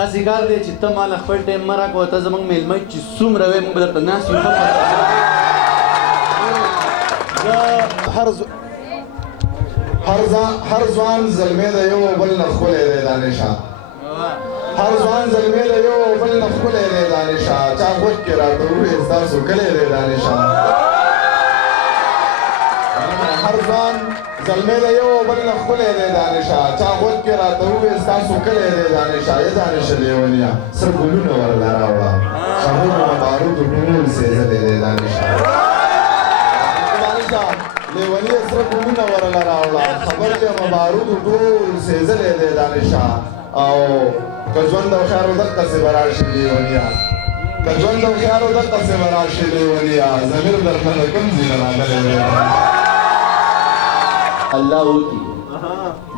داسې کار دی چې ته ماله خپل ټایم مه راکوه ته زموږ میلمه چې څومره وی موږ به درته ناست یو هر ځوان زلمی د یو بل نه ښکلی دی دانشه هر ځوان زلمی د یو بل نه ښکلی دی دانشه چا غوږ کې راته ووایي ستاسو کلی دی دانشه هر ځوان زلمی د یو بل نه ښکلی دی دانشه چا غوږ کې راته ووایي ستاسو کلی دی دانشه ای دانشه لیونیه سره ګلونه ورله راوړه خبرو مبارودو ټول سېزلی دی دانشه لیونی سره ګلونه ورله راوړه خبر یې مبارودو ټول سېزلی دی دانشه او که ژوند او ښار دقسې به راشي لیونیه که ژوند او ښار دقسې به راشي لیونیه ضمیر درته د کوم ځای نه راغلی دی الله وکړي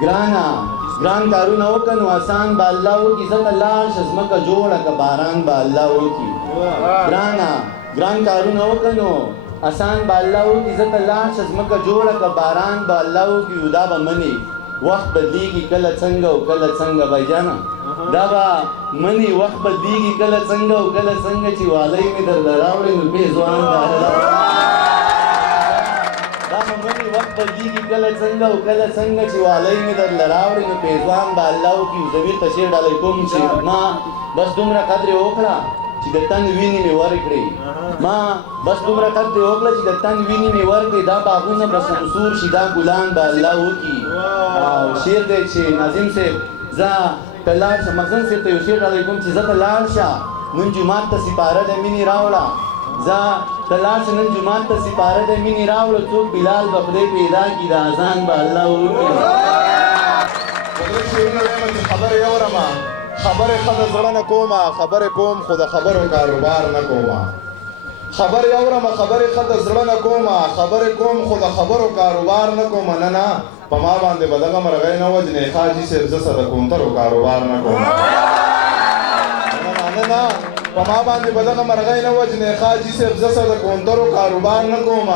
ګرانه ګران کارونه وکړه نو آسان به الله وکړي ځکه لاړ شه ځمکه جوړه که باران به الله وکړي ګرانه ګران کارونه وکړه نو آسان به الله وکړي ځکه لاړ شه ځمکه جوړه که باران به الله وکړي دا به مني وخت بدلیږي کله څنګه او کله څنګه بھایجانه دا به مني وخت بدلیږي کله څنګه او کله څنګه چې والی مې درله راوړې نو بې ځوان دا به مني وخت بدلیږي کله څنګه او کله څنګه چې والی مې درله راوړې نو پېزوان به الله وکړي ضمیر ته شعر ډالۍ کوم چې ما بس دومره قدر یې وکړه چې د تن وینې مې ورکړې ما بس دومره قدر یې وکړه چې د تن وینې مې ورکړې دا باغونه به سمسور شي دا ګلان به الله وکړي او شعر دی چې ناظم صاحب زه ته لاړ شه مخزن صاحب ته یو شعر ډالۍ کوم چې زه ته لاړ شه نن جومات ته سپاره د مینې راوړه زه ته لاړ شه نن جومات ته سپاره د مینې راوړه څوک بلال به خدای پیدا کړي د اذان به الله وکړي قدرت شعرونه وایم چې خبرې اورمه خبرې ښه د زړه نه کومه خبرې کوم خو د خبرو کاروبار نه کومه خبرې اورمه خبرې ښه د زړه نه کومه خبرې کوم خو د خبرو کاروبار نه کومه نه نه په ما باندې به دغه مرغۍ نه وجنې حاجي صاحب زه سره د کومترو کاروبار نه کوم نه نه په ما باندې به دغه مرغۍ نه وجنې حاجي صاحب زه سره د کومترو کاروبار نه کوم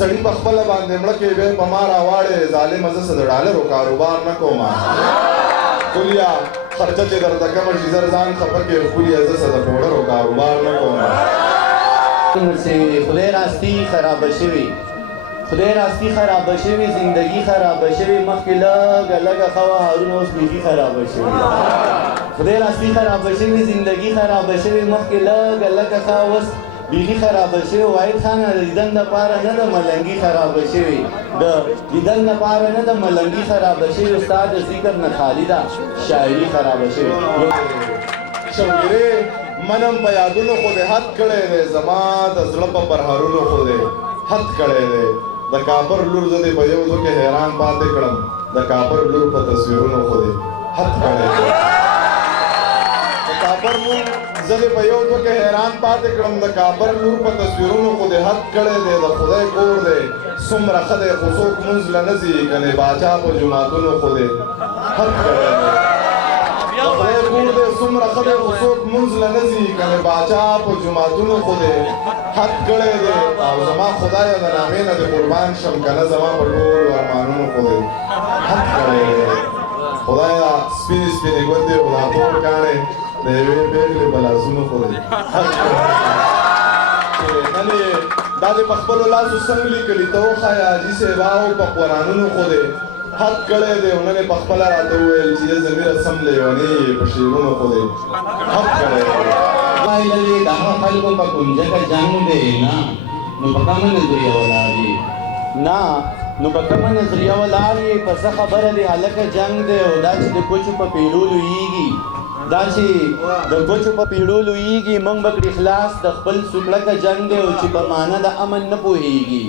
سړي په خپله باندې مړه کې بیا په ما راواړې ظالمه زه سره د ډالرو کاروبار نه کوم کلیا خرچه چې درته کمه شي زر ځان خفه کې کلیا زه سره د پوډرو کاروبار نه کوم خدای راستي خرابه شوي خدای راستي خرابه شوي زندگی خرابه شوي مخکې لږه لږه ښه وه هارونه اوس بیخي خرابه شوي خدای راستي خرابه شوي زندگی خرابه شوي مخکې لږه لږه ښه اوس بیخي خرابه شوي واحد خانه د دیدن دپاره نه د ملنګي خرابه شوي د دیدن دپاره نه د ملنګي خرابه شوي استاد د ذکر نه خالي ده شاعري خرابه شوي شوګیرې منم په یادونو خو دې حد کړی دی زما د زړه په پرهرونو خو دې حد کړی دی د کابر لور زه دې په یو ځو کې حیران پاتې کړم د کابر لور په تصویرونو خو دې حد کړی دی د کابر لور زه دې په یو ځو کې حیران پاتې کړم د کابر لور په تصویرونو خو دې حد کړی دی د خدای کور دی څومره ښه دی خو څوک مونځ له نه ځي کنې باچا په جوماتونو خو دې حد کړی دی خدای کور دی څومره ښه دی خو څوک مونځ له نه ځي کنې باچا په جوماتونو خو دې حد کړی دی او زما خدایه د نامې نه دې قربان شم که نه زما په ټولو ارمانونو خو دې حد کړی دی خدایه سپینې سپینې ګوتې او دا تور کاڼې د یوې پېغلې په لاسونو خو دې حد کړی دی نن یې دا دې په خپلو لاسو څنګه لیکلي ته وښایه حاجي صاحبه او په قرآنونو خو دې حد کړی دی او نن یې په خپله راته وویل چې یې ضمیره سم لیونې په شعرونو خو دې حد کړی دی وایي د هغه خلکو په کنجه کې جنګ دی نه نو په کومه نظریه ولاړ یې نه نو په کومه نظریه ولاړ یې په څه خبره دی هلکه جنګ دی او دا چې د کوچو په پیړو لویږي دا چې د کوچو په پیړو لویږي موږ به کړي خلاص د خپل سوکړکه جنګ دی او چې په معنی د امن نه پوهېږي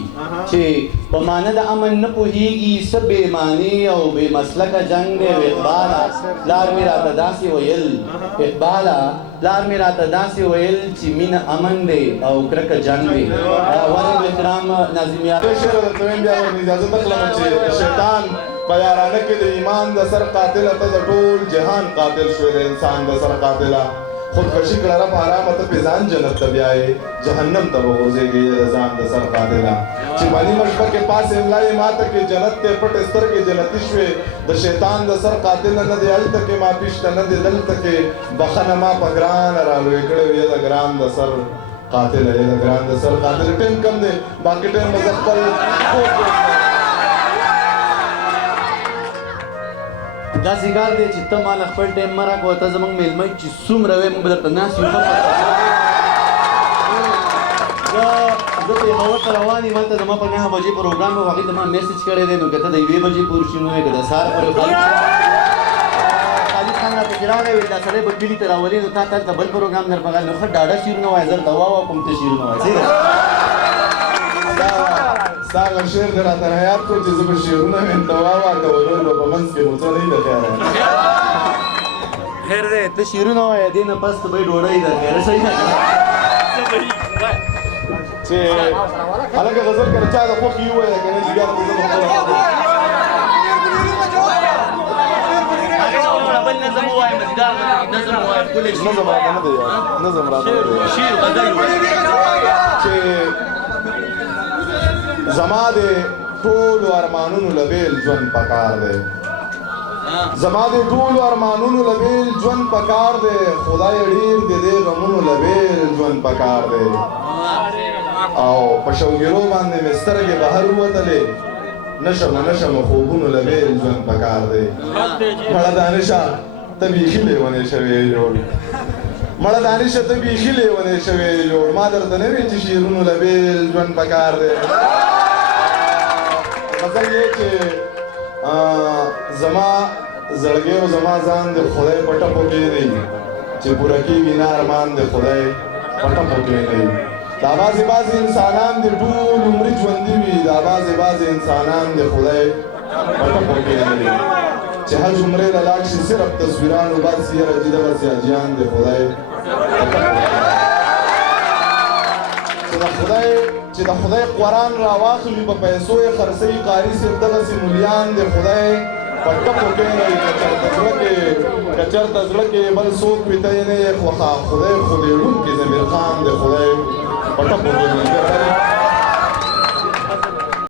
چې په معنی د امن نه پوهېږي څه بې معنی او بې مسلکه جنګ دی او اقباله پلار مې راته داسې ویل اقباله پلار مې راته داسې ویل چې مینه امن دی او کرکه جنګ دی ولې احترام ناظمیات شعر درته ویم بیا ورنه اجازه تخلم چې شیطان په یارانه کې د ایمان د سر قاتله ته د ټول جهان قاتل شوی د انسان د سر قاتله خودکشي کړه را په آرامه ته پې ځان جنت ته بیایې جهنم ته به غورځېږې د ځان د سر قاتله چې نیمه شپه کې پاسې ملایې ماته کې جنت ته پټې سترګې جنتي شوې د شیطان د سر قاتله نه دی هلته کې ما پیشته نه دی دلته کې بخښنه ما په ګرانه رالوی کړې وې د ګران د سر قاتله یې د ګران د سر قاتله ټیم کم دی باقي ټیم به زه خپل داسې کار دی چې ته مال خپل ټایم مه راکوه ته زموږ میلمه چې څومره وی موږ به درته ناست یو زه پېښور ته روان یم هلته زما په 9 بجې پروګرام و هغې ته ما میسج کړی دی نو که ته د 1 بجې پورې شي نو که د سهار پورې خالد خان راته چې راغی ویل دا سړی به کلي ته راولي نو تا هلته بل پروګرام در پکار نو ښه ډاډه شعرونه وایه زه درته واورم ته شعرونه وایه صحیح ده ستا هغه شعر دې راته یاد کړو چې زه به شعرونه ویم ته واوره که ورور به په منځ کې مو څه نه وي د خیره خیر دی ته شعرونه وایه دې نه پس ته به یې ډوډۍ در خیره صحیح ده چې هلکه غزل که د چا د خوښې ووایه که نه چې بیا به زه به خپله بل نظم ووایم مزیدار نظم ووایم ښکلی شعر نظم راته نه دی یاد نظم راته نه دی یاد شعر غزل چې زما د ټولو ارمانونو له بیل ژوند پکار دی زما د ټولو ارمانونو له بیل ژوند پکار دی خدای ډېر د دې غمونو له بیل ژوند پکار دی او په شوګیرو باندې مې سترګې بهر ووتلې نشمه نشمه خوبونو له بیل ژوند پکار دی مړه دانشه ته بیخي لیونی شوې جوړ مړه دانشه ته بیخي لیونی شوې جوړ ما درته نه ویل چې شعرونو له بیل ژوند پکار دی غزل یې چې زما زړګی او زما ځان د خدای په ټپو کې دی چې پوره کېږي نه ارمان د خدای په ټپو کې دی دا بعضې انسانان د ټول عمري ژوندي وي دا بعضې انسانان د خدای په ټپو کې دی چې حج عمرې له لاړ شي صرف تصویرانو باسي یاره چې دغسې حاجیان د خدای په ټپو کې دی چې د خدای قرآن راواخلي په پیسو یې خرڅوي قاري صرف دغسې مولیان د خدای په ټپو کې نه وي که چېرته زړه کې بل څوک وي ته یې نه یې خدای خو د ړوند کې ضمیر خان د خدای په ټپو کې نه